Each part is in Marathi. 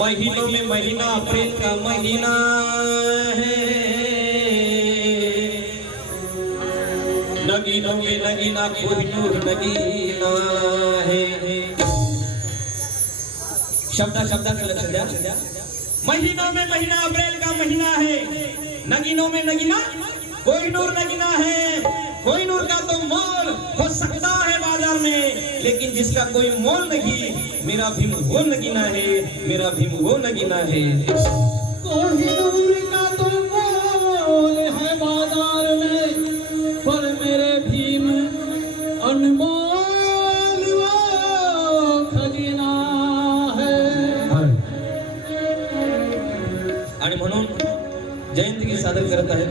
महीनों में महीना अप्रैल का महीना है, नगीनों में नगीना कोहिनूर नगीना है। शब्दा का लक्ष्य द्या। महीनों में महीना अप्रैल का महीना है, नगीनों में नगीना कोहिनूर नगीना है। कोहिनूर का तो मोल हो सकता है बाजार में, लेकिन जिसका कोई मोल नहीं, मेरा भीम वो नगीना है, मेरा भीम वो नगीना है। कोहिनूर का तो मोल है बाजार में, पर मेरे भीम अनमोल वो खजीना है। आणि म्हणून जयंती की सादर करत आहे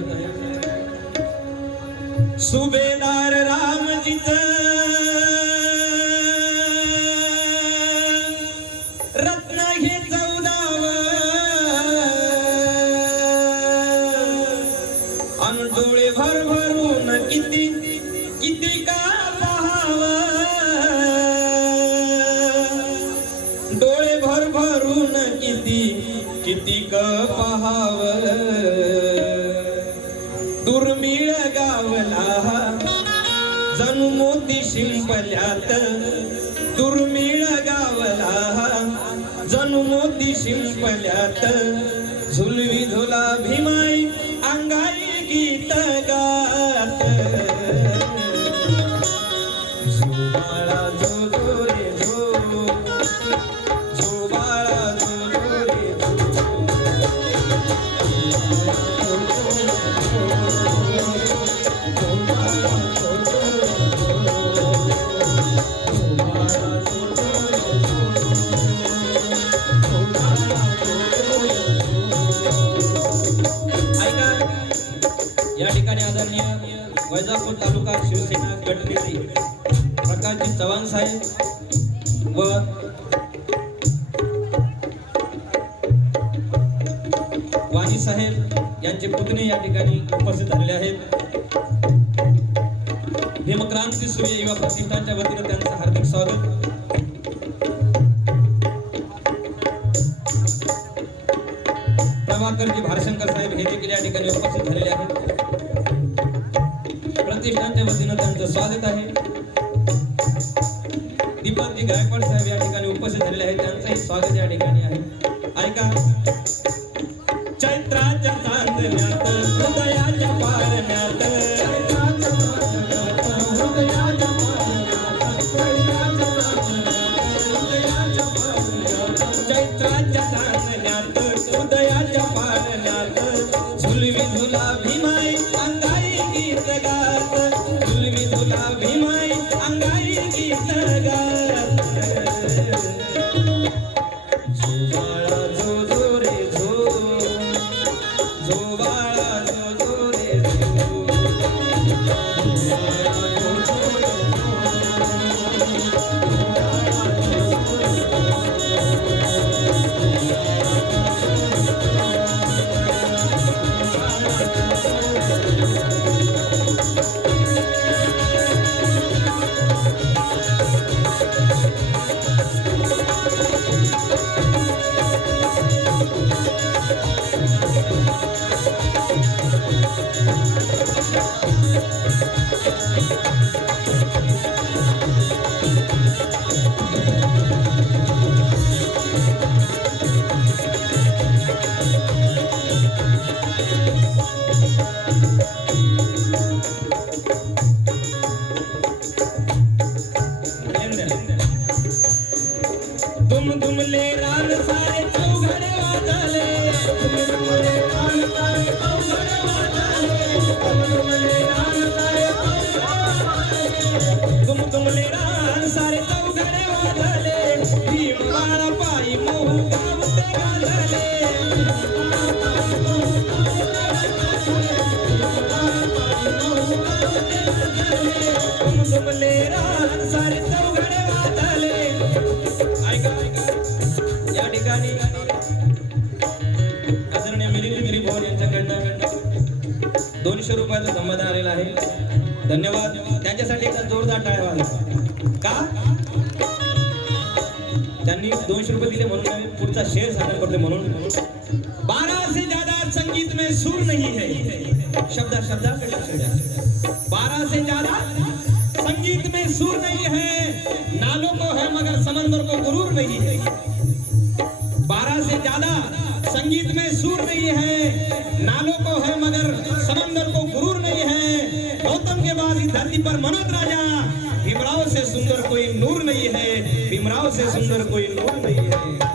सुभेदार रामजीत रत्न हे 14 अन डोळे भरभरून किती का पाहाव, डोळे भरभरून किती का पाहाव। दुर्मिळ गावला जणू मोती शिंपल्यात, दुर्मिळ गावला जणू मोती शिंपल्यात। झुलवी झुला भीमाई अंगाई गीत गात, जो बाळा जो जो रे जो, जो बाळा जो जो रे जो। या ठिकाणी आदरणीय वैजापूर तालुका शिवसेना गटनेते प्रकाशजी चव्हाण साहेब व वाणी साहेब यांचे पुतणे या ठिकाणी उपस्थित झालेले आहेत। भीमक्रांती सूर्य युवा प्रतिष्ठानच्या वतीने त्यांचं हार्दिक स्वागत। प्रभाकरजी भारशंकर साहेब हे देखील या ठिकाणी उपस्थित झालेले आहेत। प्रतिष्ठानच्या वतीने त्यांचं स्वागत आहे। दीपकजी गायकवाड साहेब या ठिकाणी उपस्थित झालेले आहेत, त्यांचंही स्वागत या ठिकाणी आहे। ऐका चैत्राच्या चांदण्यात हृदयाच्या पारण्यात, चैत्राच्या चांदण्यात हृदयाच्या पारण्यात। झुलवी झुला भीमाई अंगाई गीत गात, झुलवी झुला भीमाई अंगाई गीत गात। जो बाळा जो जो रे जो, जो बाळा जो जो रे जो, जो बाळा जो जो रे ठिकाणी आदरणीय मिलिंद गिरीभवन यांच्याकडनं 200 रुपयाचं संबंध आलेला आहे. धन्यवाद. त्यांच्यासाठी एक जोरदार टाळ्या वाजवा. का त्यांनी 200 रुपये दिले म्हणून मी पुढचा शेर सादर करते. म्हणून 12 से ज्यादा संगीत में सूर नहीं है. शब्दा शब्दा 12 से ज्यादा संगीत में सूर नहीं है, नालों को है मगर समंदर को गुरूर नहीं है. 12 से ज्यादा संगीत में सूर नहीं है, नालों को है मगर समंदर को गुरूर नहीं है. गौतम के बाद इस धरती पर मनोज राजा, भीमराव से सुंदर कोई नूर नहीं है, भीमराव से सुंदर कोई नूर नहीं है.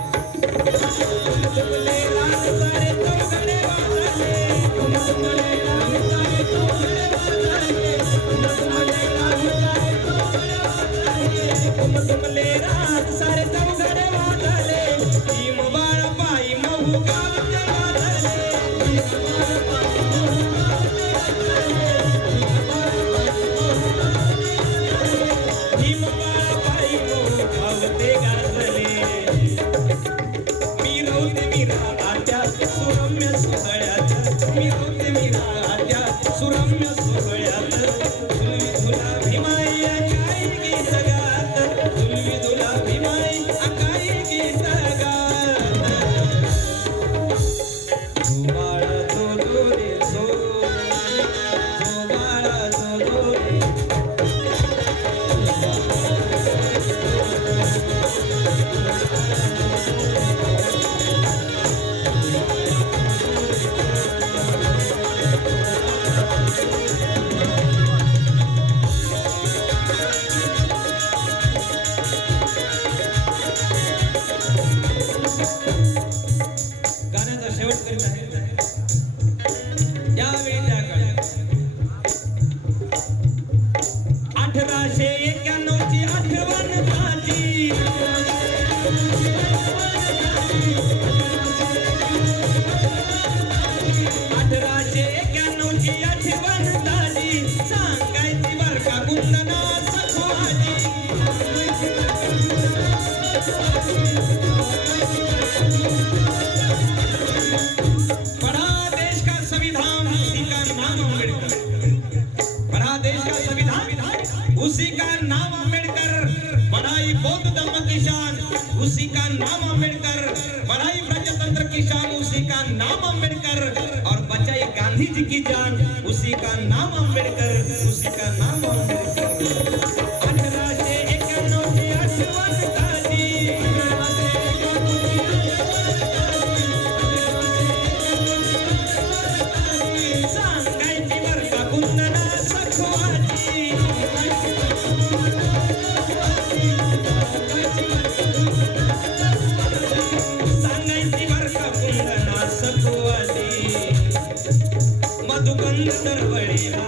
उसी का नाम अम्बेडकर, बनाई बौद्ध धम्म की शान. उसी का नाम अम्बेडकर, बनाई प्रजातंत्र की शान. उसी का नाम अम्बेडकर और बचाई गांधी जी की जान. उसी का नाम अम्बेडकर, उसी का नाम अम्बेडकर. 1891 ची आठवण ताजी, सांगायची बर का कुंदना सखवाची. मधुगंध दरवळीला